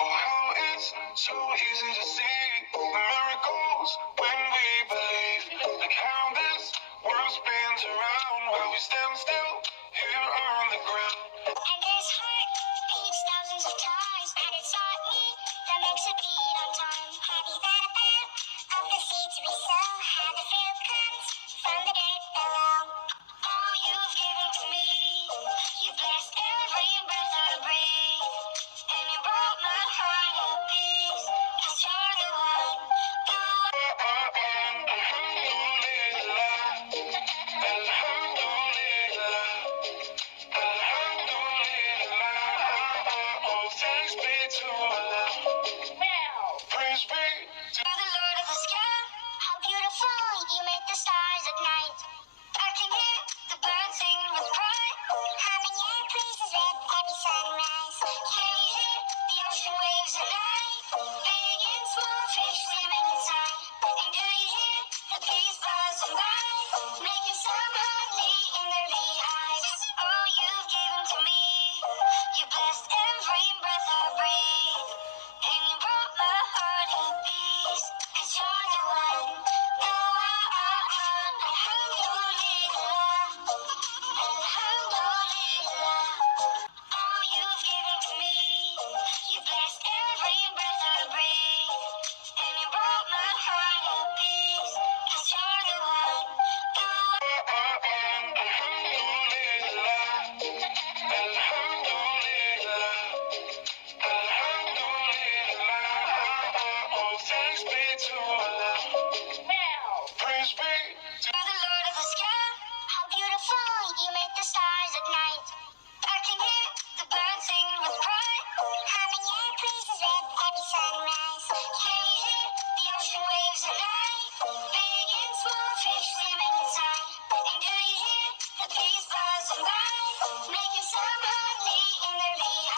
Oh, how it's so easy to see the miracles when we believe. Like how this world spins around while we stand still here on the ground. And this heart beats thousands of times, and it's not me that makes it beat on time. Have you thought about all the seeds we sow? How the fruit comes from the dirt below. All you've given to me, you blessed every breath I breathe. And you brought my heart a peace, 'cause you're the one, the one. Alhamdulillah, Alhamdulillah, Alhamdulillah. Oh, thanks be to Allah. Praise be to the Lord of the sky. How beautiful you make the stars at night. I can hear the birds sing with pride, humming your praises with every sunrise. Can you hear the ocean waves at night? Big and small fish swimming inside. And do you hear the bees buzzing by, making some honey in their wee eyes? Oh, you've given to me, you blessed every breath I breathe. And you brought my heart in peace, 'cause you're the one, the one. Alhamdulillah, Alhamdulillah. All you've given to me, you blessed every breath I breathe. And you brought my heart in peace, 'cause you're the one, the one. Alhamdulillah, Alhamdulillah, Alhamdulillah. Oh, thanks be to Allah. Praise be to the Lord of the sky. How beautiful you make the stars at night. I can hear the birds sing with pride, humming your praises with every sunrise. Can you hear the ocean waves at night? Big and small fish swimming inside. And do you hear the bees buzzing by, making some honey in their wee